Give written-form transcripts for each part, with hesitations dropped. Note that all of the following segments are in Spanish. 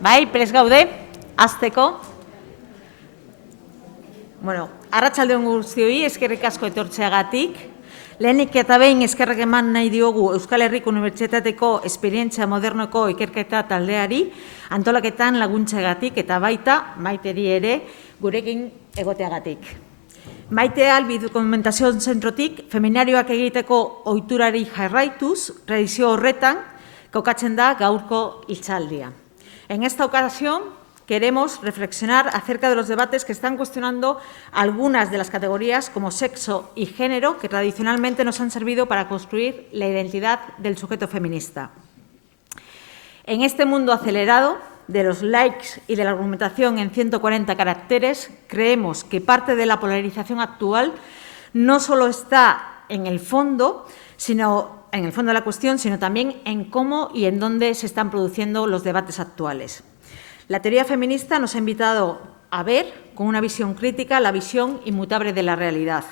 Bai, prest gaude, hasteko. Arratsalde on guztioi, eskerrik asko etortzeagatik. Lehenik eta behin eskerrak eman nahi diogu Euskal Herriko Unibertsitateko Esperientzia Modernoko ikerketa taldeari, antolaketan laguntzeagatik eta baita Maiteri ere gurekin egoteagatik. Maite Albi Dokumentazio Zentrotik feminarioak egiteko ohiturari jarraituz, tradizio horretan kokatzen da gaurko hitzaldia. En esta ocasión queremos reflexionar acerca de los debates que están cuestionando algunas de las categorías como sexo y género que tradicionalmente nos han servido para construir la identidad del sujeto feminista. En este mundo acelerado de los likes y de la argumentación en 140 caracteres, creemos que parte de la polarización actual no solo está en el fondo de la cuestión, sino también en cómo y en dónde se están produciendo los debates actuales. La teoría feminista nos ha invitado a ver, con una visión crítica, la visión inmutable de la realidad.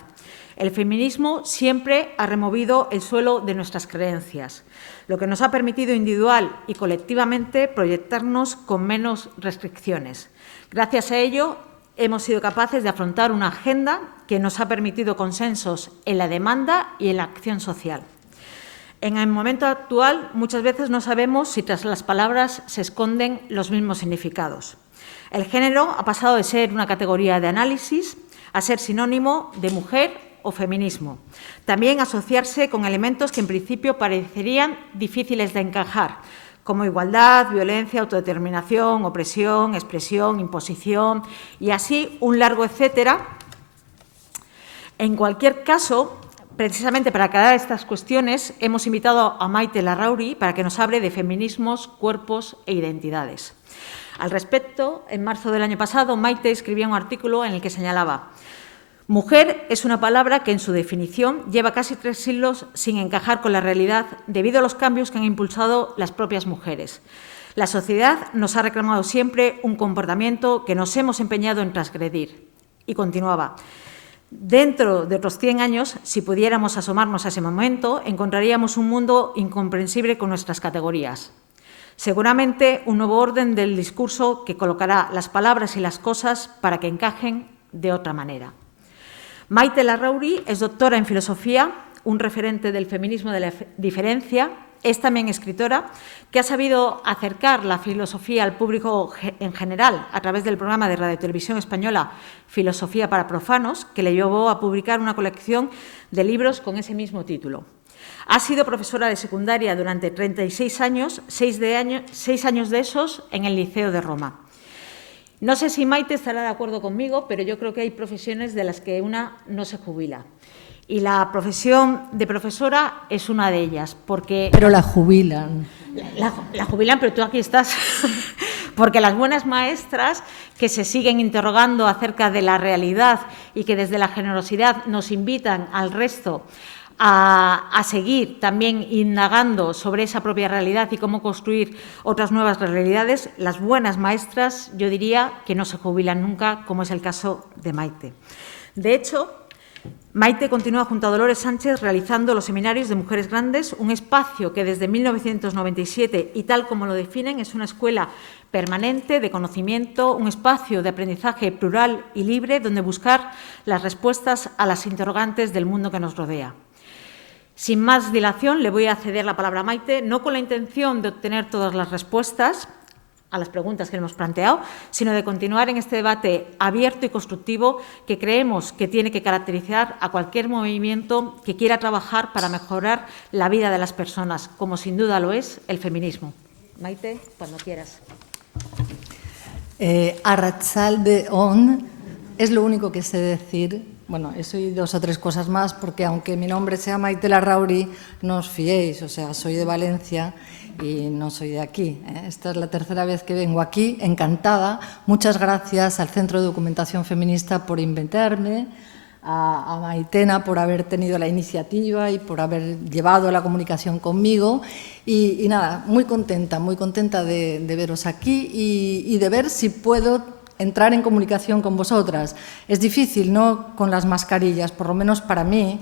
El feminismo siempre ha removido el suelo de nuestras creencias, lo que nos ha permitido individual y colectivamente proyectarnos con menos restricciones. Gracias a ello, hemos sido capaces de afrontar una agenda que nos ha permitido consensos en la demanda y en la acción social. En el momento actual, muchas veces no sabemos si tras las palabras se esconden los mismos significados. El género ha pasado de ser una categoría de análisis a ser sinónimo de mujer o feminismo. También asociarse con elementos que en principio parecerían difíciles de encajar, como igualdad, violencia, autodeterminación, opresión, expresión, imposición y así un largo etcétera. En cualquier caso, precisamente para aclarar estas cuestiones, hemos invitado a Maite Larrauri para que nos hable de feminismos, cuerpos e identidades. Al respecto, en marzo del año pasado, Maite escribía un artículo en el que señalaba: mujer es una palabra que en su definición lleva casi 3 siglos sin encajar con la realidad debido a los cambios que han impulsado las propias mujeres. La sociedad nos ha reclamado siempre un comportamiento que nos hemos empeñado en transgredir. Y continuaba: dentro de otros 100 años, si pudiéramos asomarnos a ese momento, encontraríamos un mundo incomprensible con nuestras categorías. Seguramente un nuevo orden del discurso que colocará las palabras y las cosas para que encajen de otra manera. Maite Larrauri es doctora en filosofía, un referente del feminismo de la diferencia. Es también escritora que ha sabido acercar la filosofía al público en general a través del programa de Radio Televisión Española Filosofía para Profanos, que le llevó a publicar una colección de libros con ese mismo título. Ha sido profesora de secundaria durante 36 años, 6 años de esos en el Liceo de Roma. No sé si Maite estará de acuerdo conmigo, pero yo creo que hay profesiones de las que una no se jubila. Y la profesión de profesora es una de ellas, porque... Pero la jubilan. La jubilan, pero tú aquí estás. Porque las buenas maestras que se siguen interrogando acerca de la realidad y que desde la generosidad nos invitan al resto a seguir también indagando sobre esa propia realidad y cómo construir otras nuevas realidades, las buenas maestras, yo diría que no se jubilan nunca, como es el caso de Maite. De hecho, Maite continúa junto a Dolores Sánchez realizando los seminarios de Mujeres Grandes, un espacio que desde 1997 y tal como lo definen es una escuela permanente de conocimiento, un espacio de aprendizaje plural y libre donde buscar las respuestas a las interrogantes del mundo que nos rodea. Sin más dilación, le voy a ceder la palabra a Maite, no con la intención de obtener todas las respuestas a las preguntas que le hemos planteado, sino de continuar en este debate abierto y constructivo que creemos que tiene que caracterizar a cualquier movimiento que quiera trabajar para mejorar la vida de las personas, como sin duda lo es el feminismo. Maite, cuando quieras. Arratsalde on es lo único que sé decir. Bueno, eso y 2 o 3 cosas más, porque aunque mi nombre sea Maite Larrauri, no os fiéis, o sea, soy de Valencia y no soy de aquí. Esta es la 3ª vez que vengo aquí, encantada. Muchas gracias al Centro de Documentación Feminista por invitarme, a Maitena por haber tenido la iniciativa y por haber llevado la comunicación conmigo. Y nada, muy contenta de veros aquí y de ver si puedo entrar en comunicación con vosotras. Es difícil, ¿no?, con las mascarillas, por lo menos para mí,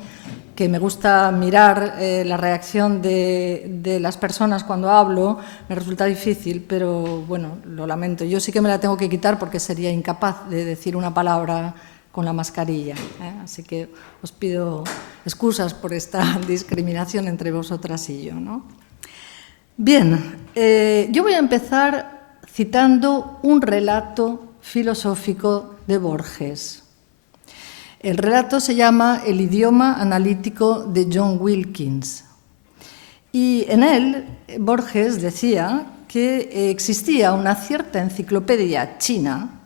que me gusta mirar la reacción de las personas cuando hablo, me resulta difícil, pero bueno, lo lamento. Yo sí que me la tengo que quitar porque sería incapaz de decir una palabra con la mascarilla, así que os pido excusas por esta discriminación entre vosotras y yo, ¿no? Bien, yo voy a empezar citando un relato filosófico de Borges. El relato se llama El idioma analítico de John Wilkins. Y en él, Borges decía que existía una cierta enciclopedia china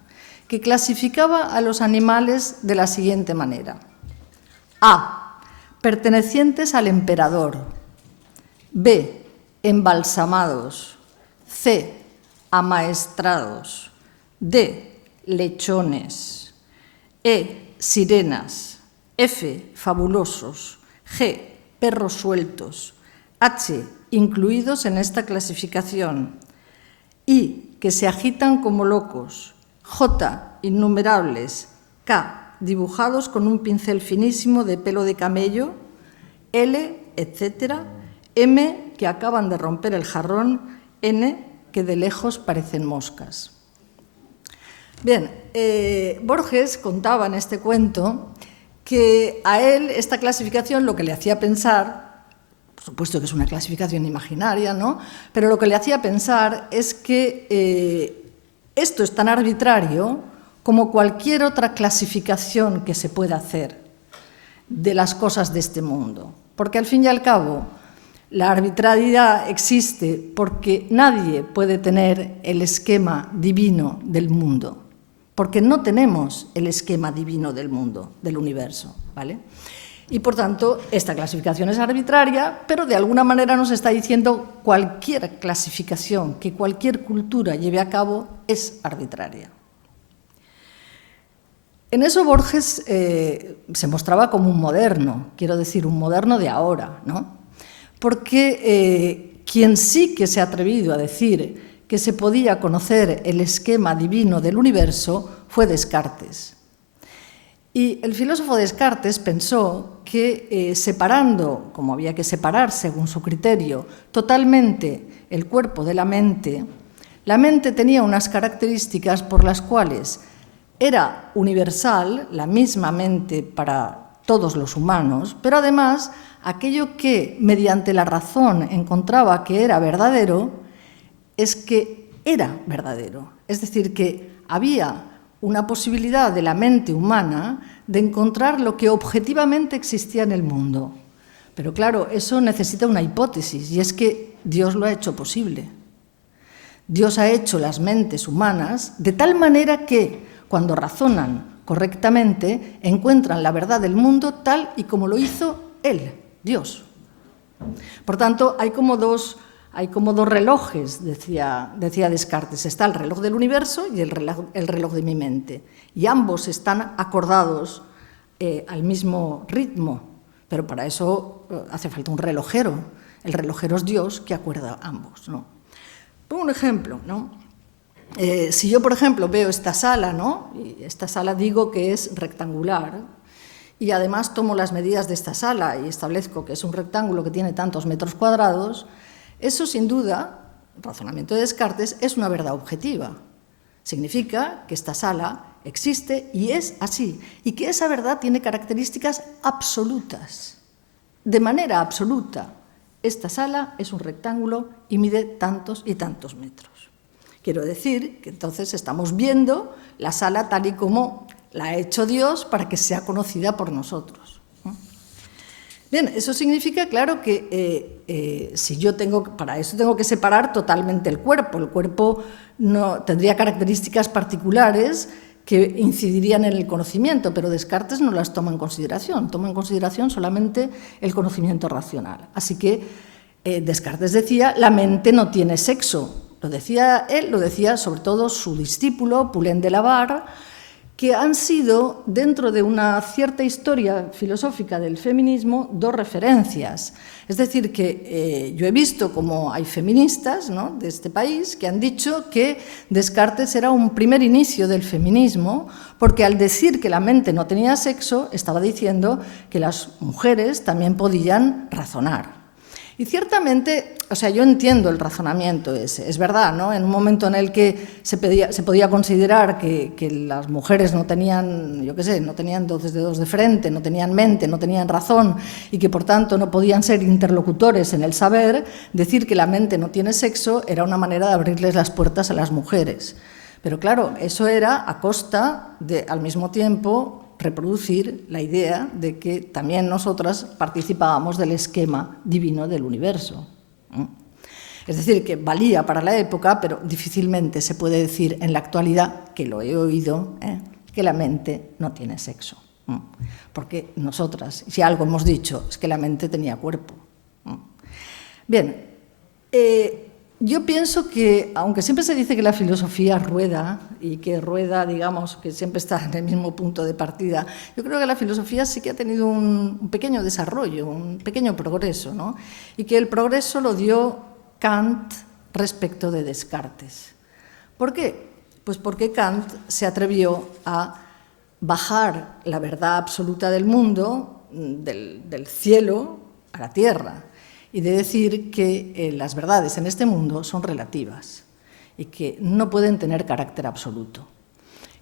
que clasificaba a los animales de la siguiente manera. A. Pertenecientes al emperador. B. Embalsamados. C. Amaestrados. D. Lechones. E. Sirenas. F. Fabulosos. G. Perros sueltos. H. Incluidos en esta clasificación. I. Que se agitan como locos. J. Innumerables. K. Dibujados con un pincel finísimo de pelo de camello. L. Etcétera. M. Que acaban de romper el jarrón. N. Que de lejos parecen moscas. Bien, Borges contaba en este cuento que a él esta clasificación lo que le hacía pensar, por supuesto que es una clasificación imaginaria, ¿no? Pero lo que le hacía pensar es que esto es tan arbitrario como cualquier otra clasificación que se pueda hacer de las cosas de este mundo. Porque al fin y al cabo, la arbitrariedad existe porque nadie puede tener el esquema divino del mundo. Porque no tenemos el esquema divino del mundo, del universo, ¿vale? Y, por tanto, esta clasificación es arbitraria, pero de alguna manera nos está diciendo cualquier clasificación que cualquier cultura lleve a cabo es arbitraria. En eso Borges se mostraba como un moderno, quiero decir, un moderno de ahora, ¿no? Porque quien sí que se ha atrevido a decir que se podía conocer el esquema divino del universo fue Descartes. Y el filósofo Descartes pensó que separando, como había que separar según su criterio, totalmente el cuerpo de la mente tenía unas características por las cuales era universal, la misma mente para todos los humanos, pero además aquello que mediante la razón encontraba que era verdadero, es que era verdadero. Es decir, que había una posibilidad de la mente humana de encontrar lo que objetivamente existía en el mundo. Pero claro, eso necesita una hipótesis, y es que Dios lo ha hecho posible. Dios ha hecho las mentes humanas de tal manera que, cuando razonan correctamente, encuentran la verdad del mundo tal y como lo hizo Él, Dios. Por tanto, hay como dos relojes, decía Descartes. Está el reloj del universo y el reloj de mi mente. Y ambos están acordados al mismo ritmo, pero para eso hace falta un relojero. El relojero es Dios que acuerda ambos, ¿no? Pongo un ejemplo, ¿no? Si yo, por ejemplo, veo esta sala, ¿no? Y esta sala digo que es rectangular, y además tomo las medidas de esta sala y establezco que es un rectángulo que tiene tantos metros cuadrados, eso, sin duda, el razonamiento de Descartes, es una verdad objetiva. Significa que esta sala existe y es así, y que esa verdad tiene características absolutas. De manera absoluta, esta sala es un rectángulo y mide tantos y tantos metros. Quiero decir que entonces estamos viendo la sala tal y como la ha hecho Dios para que sea conocida por nosotros. Bien, eso significa, claro, que si yo para eso tengo que separar totalmente el cuerpo. El cuerpo no tendría características particulares que incidirían en el conocimiento, pero Descartes no las toma en consideración solamente el conocimiento racional. Así que Descartes decía, la mente no tiene sexo. Lo decía él, lo decía sobre todo su discípulo, Poulain de la Barre, que han sido, dentro de una cierta historia filosófica del feminismo, dos referencias. Es decir, que yo he visto como hay feministas, ¿no?, de este país que han dicho que Descartes era un primer inicio del feminismo, porque al decir que la mente no tenía sexo, estaba diciendo que las mujeres también podían razonar. Y ciertamente, o sea, yo entiendo el razonamiento ese, es verdad, ¿no? En un momento en el que se podía considerar que las mujeres no tenían, yo qué sé, no tenían 12 dedos de frente, no tenían mente, no tenían razón y que por tanto no podían ser interlocutores en el saber, decir que la mente no tiene sexo era una manera de abrirles las puertas a las mujeres. Pero claro, eso era a costa de, al mismo tiempo, reproducir la idea de que también nosotras participábamos del esquema divino del universo. Es decir, que valía para la época, pero difícilmente se puede decir en la actualidad, que lo he oído, que la mente no tiene sexo. Porque nosotras, si algo hemos dicho, es que la mente tenía cuerpo. Bien, yo pienso que, aunque siempre se dice que la filosofía rueda, y que rueda, digamos, que siempre está en el mismo punto de partida, yo creo que la filosofía sí que ha tenido un pequeño desarrollo, un pequeño progreso, ¿no? Y que el progreso lo dio Kant respecto de Descartes. ¿Por qué? Pues porque Kant se atrevió a bajar la verdad absoluta del mundo, del cielo a la tierra, y de decir que las verdades en este mundo son relativas y que no pueden tener carácter absoluto.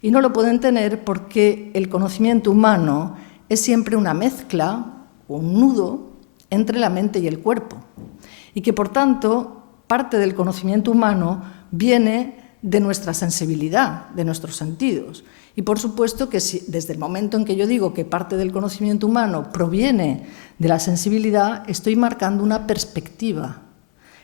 Y no lo pueden tener porque el conocimiento humano es siempre una mezcla, un nudo entre la mente y el cuerpo, y que por tanto parte del conocimiento humano viene de nuestra sensibilidad, de nuestros sentidos. Y por supuesto que si, desde el momento en que yo digo que parte del conocimiento humano proviene de la sensibilidad, estoy marcando una perspectiva.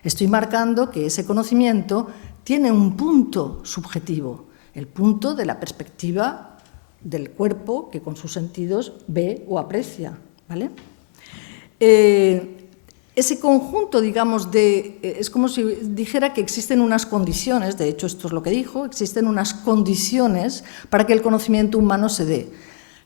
Estoy marcando que ese conocimiento tiene un punto subjetivo, el punto de la perspectiva del cuerpo que con sus sentidos ve o aprecia, ¿vale? Ese conjunto, digamos, es como si dijera que existen unas condiciones, de hecho esto es lo que dijo, existen unas condiciones para que el conocimiento humano se dé.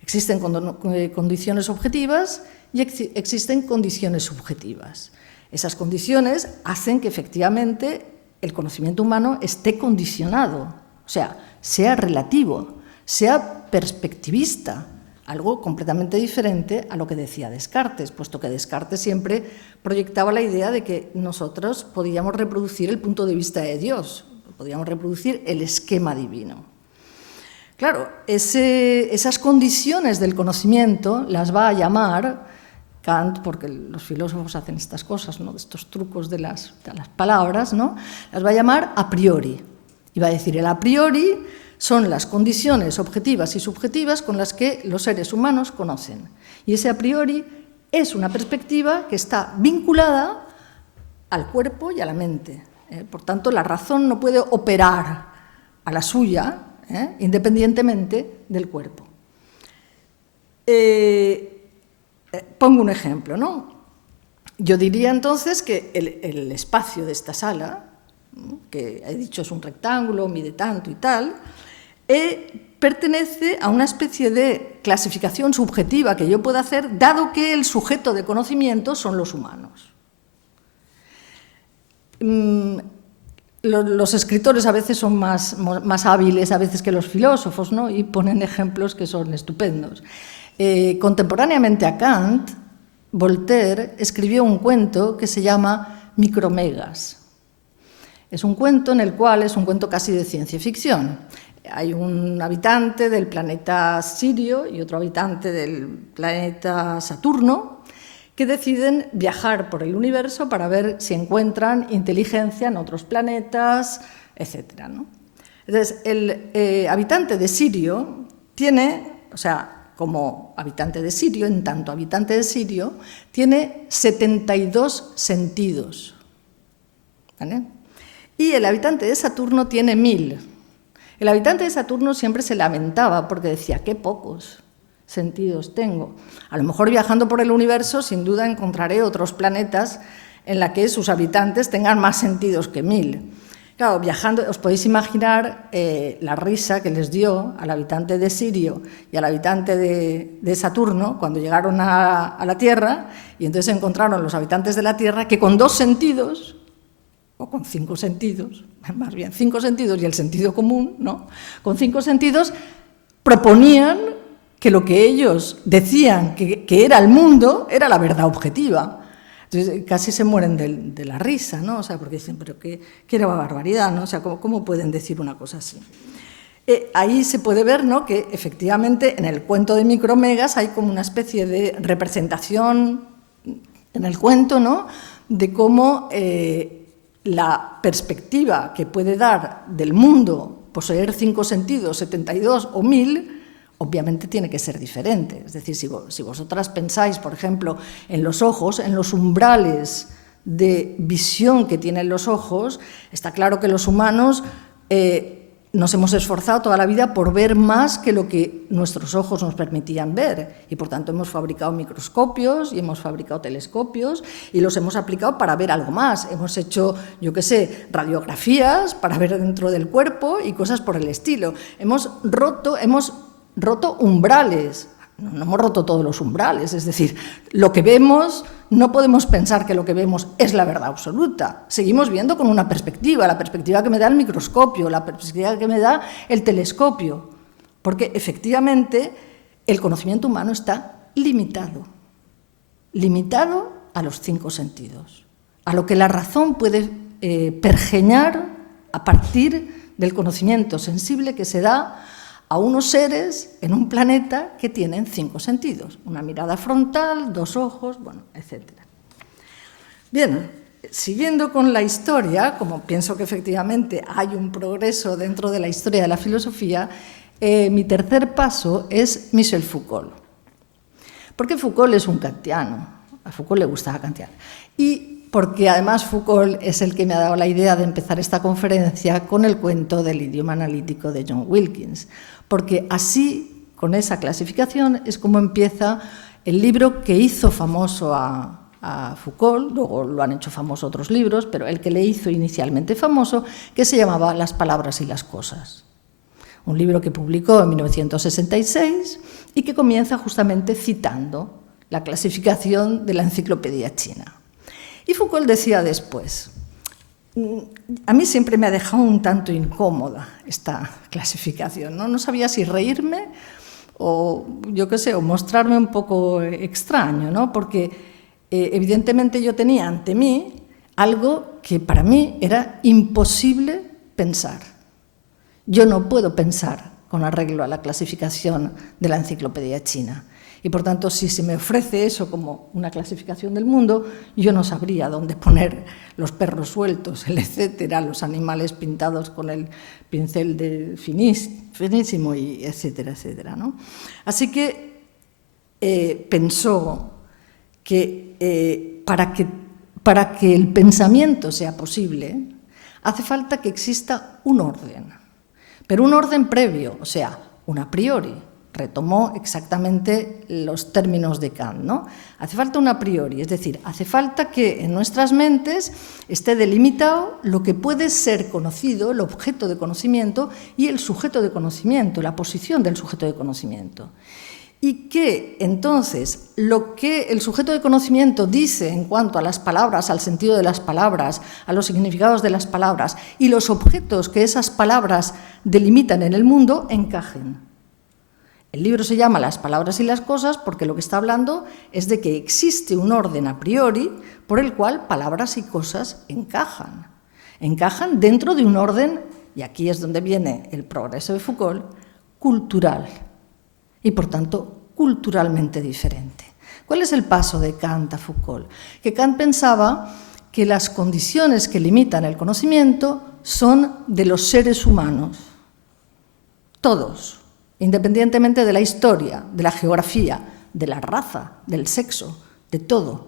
Existen condiciones objetivas y existen condiciones subjetivas. Esas condiciones hacen que efectivamente el conocimiento humano esté condicionado, o sea, sea relativo, sea perspectivista, algo completamente diferente a lo que decía Descartes, puesto que Descartes siempre proyectaba la idea de que nosotros podíamos reproducir el punto de vista de Dios, podíamos reproducir el esquema divino. Claro, esas condiciones del conocimiento las va a llamar Kant, porque los filósofos hacen estas cosas, ¿no?, de estos trucos de las palabras, ¿no?, las va a llamar a priori. Y va a decir, el a priori son las condiciones objetivas y subjetivas con las que los seres humanos conocen. Y ese a priori es una perspectiva que está vinculada al cuerpo y a la mente. Por tanto, la razón no puede operar a la suya, independientemente del cuerpo. Pongo un ejemplo, ¿no? Yo diría entonces que el espacio de esta sala, que he dicho es un rectángulo, mide tanto y tal, pertenece a una especie de clasificación subjetiva que yo puedo hacer, dado que el sujeto de conocimiento son los humanos. Los escritores a veces son más hábiles a veces que los filósofos, ¿no?, y ponen ejemplos que son estupendos. Contemporáneamente a Kant, Voltaire escribió un cuento que se llama Micromegas. Es un cuento en el cual es un cuento casi de ciencia ficción. Hay un habitante del planeta Sirio y otro habitante del planeta Saturno que deciden viajar por el universo para ver si encuentran inteligencia en otros planetas, etc., ¿no? Entonces, el habitante de Sirio tiene, o sea, como habitante de Sirio, en tanto habitante de Sirio, tiene 72 sentidos, ¿vale? Y el habitante de Saturno tiene 1000. El habitante de Saturno siempre se lamentaba porque decía, qué pocos sentidos tengo. A lo mejor viajando por el universo, sin duda encontraré otros planetas en los que sus habitantes tengan más sentidos que 1000. Claro, viajando, os podéis imaginar la risa que les dio al habitante de Sirio y al habitante de Saturno cuando llegaron a la Tierra, y entonces encontraron los habitantes de la Tierra que con 2 sentidos, o con 5 sentidos, más bien 5 sentidos y el sentido común, ¿no? Con 5 sentidos proponían que lo que ellos decían que era el mundo era la verdad objetiva. Entonces, casi se mueren de la risa, ¿no? O sea, porque dicen, pero qué barbaridad, ¿no? O sea, ¿cómo pueden decir una cosa así? Ahí se puede ver, ¿no?, que efectivamente en el cuento de Micromegas hay como una especie de representación en el cuento, ¿no?, de cómo la perspectiva que puede dar del mundo poseer 5 sentidos, 72 o 1000, obviamente tiene que ser diferente. Es decir, si vosotras pensáis, por ejemplo, en los ojos, en los umbrales de visión que tienen los ojos, está claro que los humanos nos hemos esforzado toda la vida por ver más que lo que nuestros ojos nos permitían ver, y por tanto hemos fabricado microscopios y hemos fabricado telescopios y los hemos aplicado para ver algo más. Hemos hecho, yo qué sé, radiografías para ver dentro del cuerpo y cosas por el estilo. Hemos roto umbrales, no hemos roto todos los umbrales, es decir, lo que vemos, no podemos pensar que lo que vemos es la verdad absoluta. Seguimos viendo con una perspectiva, la perspectiva que me da el microscopio, la perspectiva que me da el telescopio, porque efectivamente el conocimiento humano está limitado a los 5 sentidos, a lo que la razón puede pergeñar a partir del conocimiento sensible que se da a unos seres en un planeta que tienen 5 sentidos, una mirada frontal, 2 ojos, bueno, etc. Bien, siguiendo con la historia, como pienso que efectivamente hay un progreso dentro de la historia de la filosofía, mi tercer paso es Michel Foucault. Porque Foucault es un kantiano, a Foucault le gustaba kantiano, y porque además Foucault es el que me ha dado la idea de empezar esta conferencia con el cuento del idioma analítico de John Wilkins, porque así, con esa clasificación, es como empieza el libro que hizo famoso a Foucault, luego lo han hecho famoso otros libros, pero el que le hizo inicialmente famoso, que se llamaba Las palabras y las cosas. Un libro que publicó en 1966 y que comienza justamente citando la clasificación de la enciclopedia china. Y Foucault decía después: a mí siempre me ha dejado un tanto incómoda esta clasificación, ¿no? No sabía si reírme o, yo qué sé, o mostrarme un poco extraño, ¿no? Porque evidentemente yo tenía ante mí algo que para mí era imposible pensar. Yo no puedo pensar con arreglo a la clasificación de la enciclopedia china. Y por tanto, si se me ofrece eso como una clasificación del mundo, yo no sabría dónde poner los perros sueltos, el etcétera, los animales pintados con el pincel de finísimo, y etcétera, etcétera, ¿no? Así que pensó que para que el pensamiento sea posible, hace falta que exista un orden, pero un orden previo, o sea, un a priori. Retomó exactamente los términos de Kant, ¿no? Hace falta un a priori, es decir, hace falta que en nuestras mentes esté delimitado lo que puede ser conocido, el objeto de conocimiento y el sujeto de conocimiento, la posición del sujeto de conocimiento. Y que entonces lo que el sujeto de conocimiento dice en cuanto a las palabras, al sentido de las palabras, a los significados de las palabras y los objetos que esas palabras delimitan en el mundo encajen. El libro se llama Las palabras y las cosas porque lo que está hablando es de que existe un orden a priori por el cual palabras y cosas encajan. Encajan dentro de un orden, y aquí es donde viene el progreso de Foucault, cultural y por tanto culturalmente diferente. ¿Cuál es el paso de Kant a Foucault? Que Kant pensaba que las condiciones que limitan el conocimiento son de los seres humanos, todos, independientemente de la historia, de la geografía, de la raza, del sexo, de todo.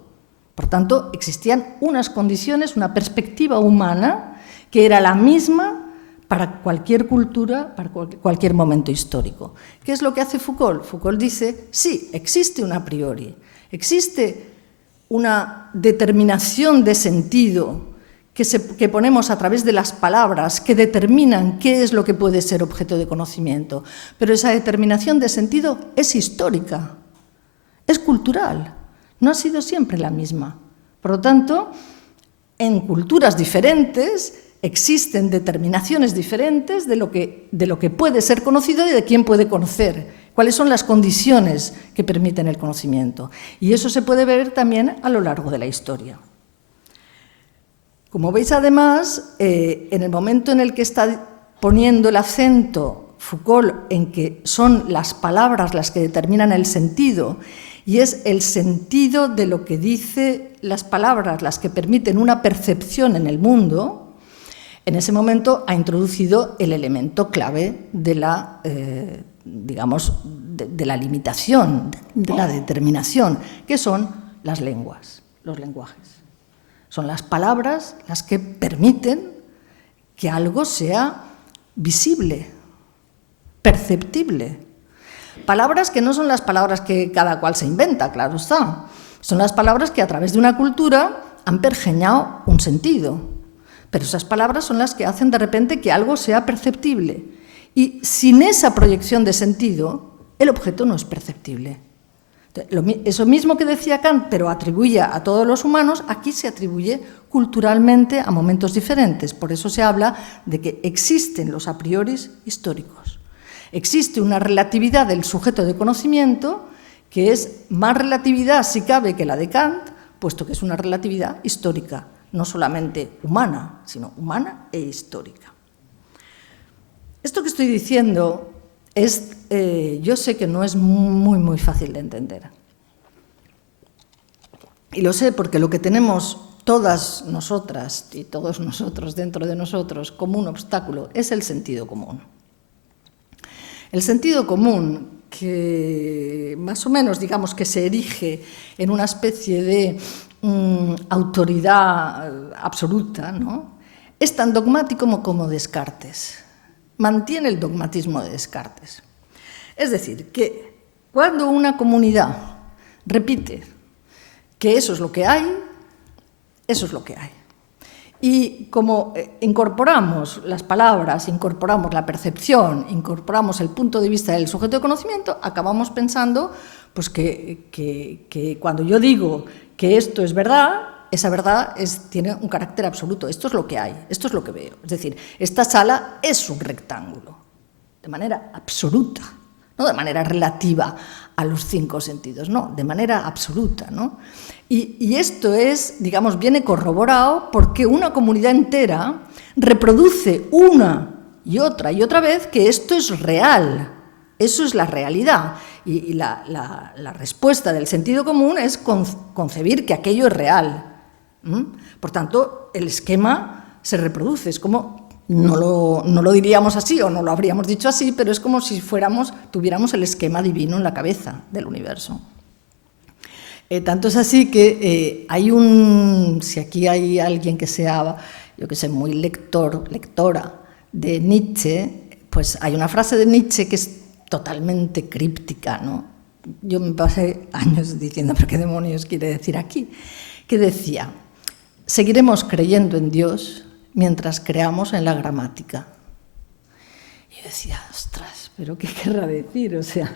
Por tanto, existían unas condiciones, una perspectiva humana que era la misma para cualquier cultura, para cualquier momento histórico. ¿Qué es lo que hace Foucault? Foucault dice, sí, existe un a priori, existe una determinación de sentido que ponemos a través de las palabras que determinan qué es lo que puede ser objeto de conocimiento. Pero esa determinación de sentido es histórica, es cultural, no ha sido siempre la misma. Por lo tanto, en culturas diferentes existen determinaciones diferentes de lo que puede ser conocido y de quién puede conocer, cuáles son las condiciones que permiten el conocimiento. Y eso se puede ver también a lo largo de la historia. Como veis, además, en el momento en el que está poniendo el acento Foucault en que son las palabras las que determinan el sentido, y es el sentido de lo que dice las palabras las que permiten una percepción en el mundo, en ese momento ha introducido el elemento clave de la, digamos, de la limitación, de la determinación, que son las lenguas, los lenguajes. Son las palabras las que permiten que algo sea visible, perceptible. Palabras que no son las palabras que cada cual se inventa, claro está. Son las palabras que a través de una cultura han pergeñado un sentido. Pero esas palabras son las que hacen de repente que algo sea perceptible. Y sin esa proyección de sentido, el objeto no es perceptible. Eso mismo que decía Kant, pero atribuía a todos los humanos, aquí se atribuye culturalmente a momentos diferentes. Por eso se habla de que existen los a priori históricos. Existe una relatividad del sujeto de conocimiento que es más relatividad, si cabe, que la de Kant, puesto que es una relatividad histórica, no solamente humana, sino humana e histórica. Esto que estoy diciendo yo sé que no es muy fácil de entender. Y lo sé porque lo que tenemos todas nosotras y todos nosotros dentro de nosotros como un obstáculo es el sentido común. El sentido común, que más o menos digamos que se erige en una especie de autoridad absoluta, ¿no? Es tan dogmático como Descartes. Mantiene el dogmatismo de Descartes. Es decir, que cuando una comunidad repite que eso es lo que hay, eso es lo que hay. Y como incorporamos las palabras, incorporamos la percepción, incorporamos el punto de vista del sujeto de conocimiento, acabamos pensando pues, que cuando yo digo que esto es verdad, esa verdad tiene un carácter absoluto. Esto es lo que hay, esto es lo que veo. Es decir, esta sala es un rectángulo, de manera absoluta, no de manera relativa a los 5 sentidos, no, de manera absoluta, ¿no? Y esto es, digamos, viene corroborado porque una comunidad entera reproduce una y otra vez que esto es real. Eso es la realidad. Y la respuesta del sentido común es concebir que aquello es real. Por tanto, el esquema se reproduce. Es como, no lo diríamos así o no lo habríamos dicho así, pero es como si tuviéramos el esquema divino en la cabeza del universo. Tanto es así que si aquí hay alguien que sea, yo que sé, muy lectora de Nietzsche, pues hay una frase de Nietzsche que es totalmente críptica, ¿no? Yo me pasé años diciendo, ¿pero qué demonios quiere decir aquí? Que decía, seguiremos creyendo en Dios mientras creamos en la gramática. Y yo decía, ostras, ¿pero qué querrá decir? O sea,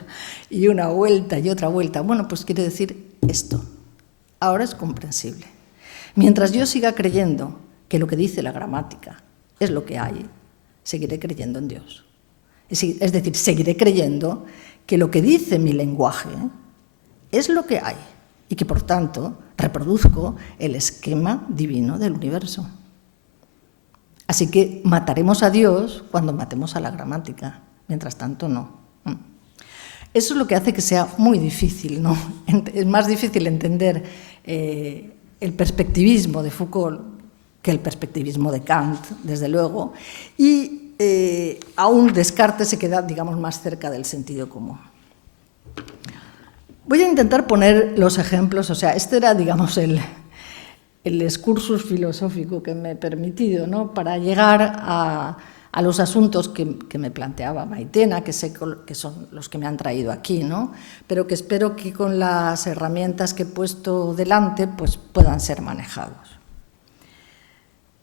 y una vuelta y otra vuelta. Bueno, pues quiere decir esto. Ahora es comprensible. Mientras yo siga creyendo que lo que dice la gramática es lo que hay, seguiré creyendo en Dios. Es decir, seguiré creyendo que lo que dice mi lenguaje es lo que hay y que, por tanto, reproduzco el esquema divino del universo. Así que mataremos a Dios cuando matemos a la gramática. Mientras tanto, no. Eso es lo que hace que sea muy difícil, ¿no? Es más difícil entender el perspectivismo de Foucault que el perspectivismo de Kant, desde luego, y aún Descartes se queda, digamos, más cerca del sentido común. Voy a intentar poner los ejemplos, o sea, este era, digamos, el excursus filosófico que me he permitido, ¿no? Para llegar a los asuntos que me planteaba Maitena, que sé que son los que me han traído aquí, ¿no? Pero que espero que con las herramientas que he puesto delante pues puedan ser manejados.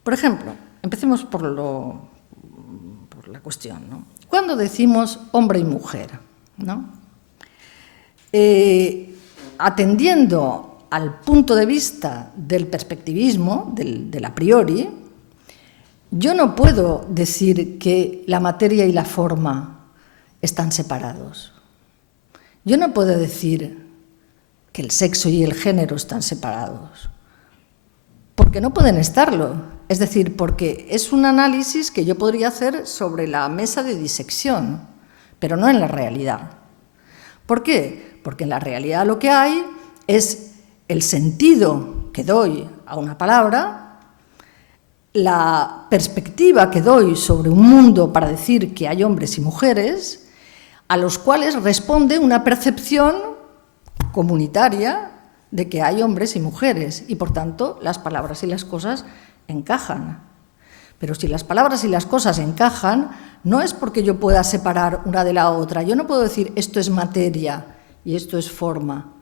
Por ejemplo, empecemos por la cuestión, ¿no? Cuando decimos hombre y mujer, ¿no? Atendiendo al punto de vista del perspectivismo, del a priori, yo no puedo decir que la materia y la forma están separados. Yo no puedo decir que el sexo y el género están separados, porque no pueden estarlo. Es decir, porque es un análisis que yo podría hacer sobre la mesa de disección, pero no en la realidad. ¿Por qué? Porque en la realidad lo que hay es el sentido que doy a una palabra, la perspectiva que doy sobre un mundo para decir que hay hombres y mujeres, a los cuales responde una percepción comunitaria de que hay hombres y mujeres, y por tanto las palabras y las cosas encajan. Pero si las palabras y las cosas encajan, no es porque yo pueda separar una de la otra. Yo no puedo decir esto es materia y esto es forma,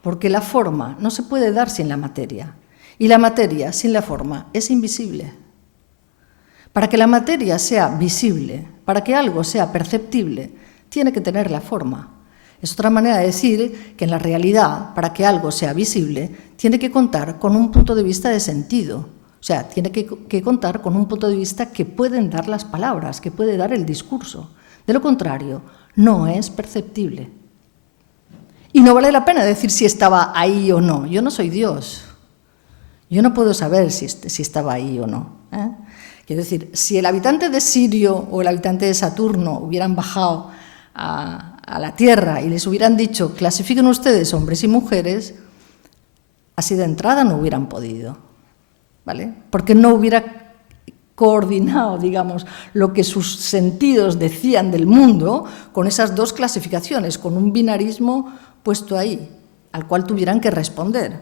porque la forma no se puede dar sin la materia, y la materia sin la forma es invisible. Para que la materia sea visible, para que algo sea perceptible, tiene que tener la forma. Es otra manera de decir que en la realidad, para que algo sea visible, tiene que contar con un punto de vista de sentido. O sea, tiene que contar con un punto de vista que pueden dar las palabras, que puede dar el discurso. De lo contrario, no es perceptible. Y no vale la pena decir si estaba ahí o no. Yo no soy Dios. Yo no puedo saber si estaba ahí o no. Quiero decir, si el habitante de Sirio o el habitante de Saturno hubieran bajado a la Tierra y les hubieran dicho, clasifiquen ustedes hombres y mujeres, así de entrada no hubieran podido, ¿vale? Porque no hubiera coordinado, digamos, lo que sus sentidos decían del mundo con esas dos clasificaciones, con un binarismo puesto ahí, al cual tuvieran que responder.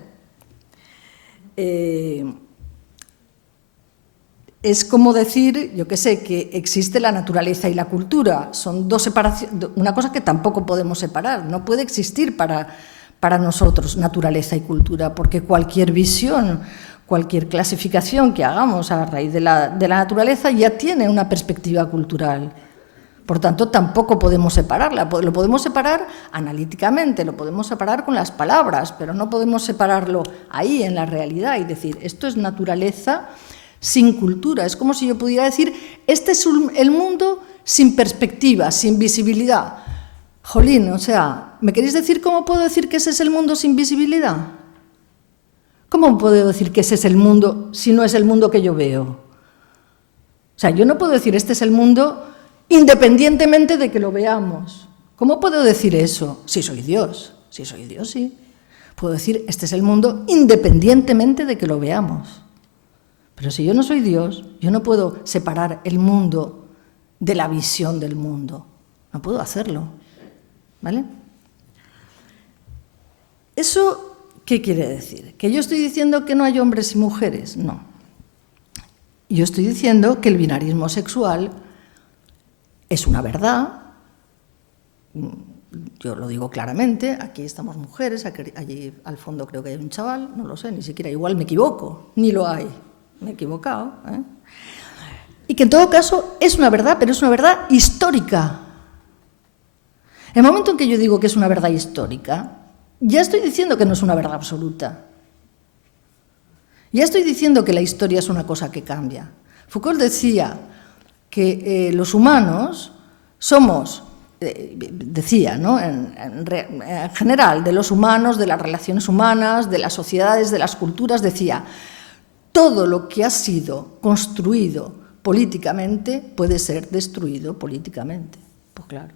Es como decir, yo qué sé, que existe la naturaleza y la cultura. Son dos separaciones, una cosa que tampoco podemos separar. No puede existir para nosotros naturaleza y cultura, porque cualquier visión, cualquier clasificación que hagamos a raíz de la naturaleza ya tiene una perspectiva cultural. Por tanto, tampoco podemos separarla. Lo podemos separar analíticamente, lo podemos separar con las palabras, pero no podemos separarlo ahí en la realidad y decir, esto es naturaleza sin cultura. Es como si yo pudiera decir, este es el mundo sin perspectiva, sin visibilidad. Jolín, o sea, ¿me queréis decir cómo puedo decir que ese es el mundo sin visibilidad? ¿Cómo puedo decir que ese es el mundo si no es el mundo que yo veo? O sea, yo no puedo decir este es el mundo independientemente de que lo veamos. ¿Cómo puedo decir eso? Si soy Dios. Si soy Dios, sí. Puedo decir este es el mundo independientemente de que lo veamos. Pero si yo no soy Dios, yo no puedo separar el mundo de la visión del mundo. No puedo hacerlo. ¿Vale? ¿Eso qué quiere decir? ¿Que yo estoy diciendo que no hay hombres y mujeres? No. Yo estoy diciendo que el binarismo sexual es una verdad. Yo lo digo claramente, aquí estamos mujeres, allí al fondo creo que hay un chaval, no lo sé, ni siquiera, igual me equivoco, ni lo hay. Me he equivocado. Y que en todo caso es una verdad, pero es una verdad histórica. El momento en que yo digo que es una verdad histórica, ya estoy diciendo que no es una verdad absoluta. Ya estoy diciendo que la historia es una cosa que cambia. Foucault decía que los humanos somos, decía, ¿no? en general, de los humanos, de las relaciones humanas, de las sociedades, de las culturas, decía, todo lo que ha sido construido políticamente puede ser destruido políticamente. Pues claro.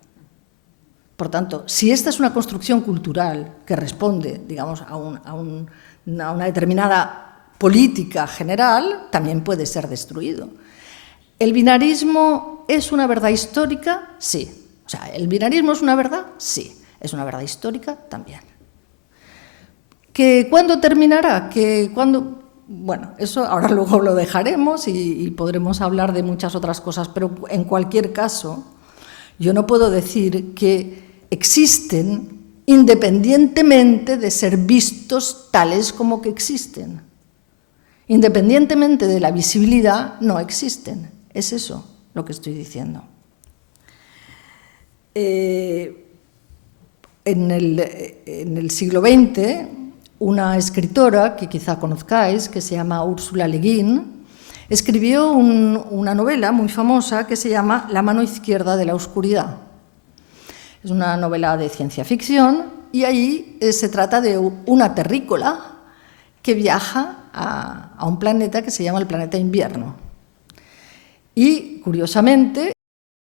Por tanto, si esta es una construcción cultural que responde, digamos, a una determinada política general, también puede ser destruido. ¿El binarismo es una verdad histórica? Sí. O sea, ¿el binarismo es una verdad? Sí. ¿Es una verdad histórica? También. ¿Que cuándo terminará? ¿Que cuándo...? Bueno, eso ahora luego lo dejaremos y podremos hablar de muchas otras cosas, pero en cualquier caso, yo no puedo decir que existen independientemente de ser vistos tales como que existen. Independientemente de la visibilidad, no existen. Es eso lo que estoy diciendo. En el siglo XX, una escritora que quizá conozcáis, que se llama Ursula Le Guin, escribió una novela muy famosa que se llama La mano izquierda de la oscuridad. Es una novela de ciencia ficción y ahí se trata de una terrícola que viaja a un planeta que se llama el planeta Invierno. Y, curiosamente,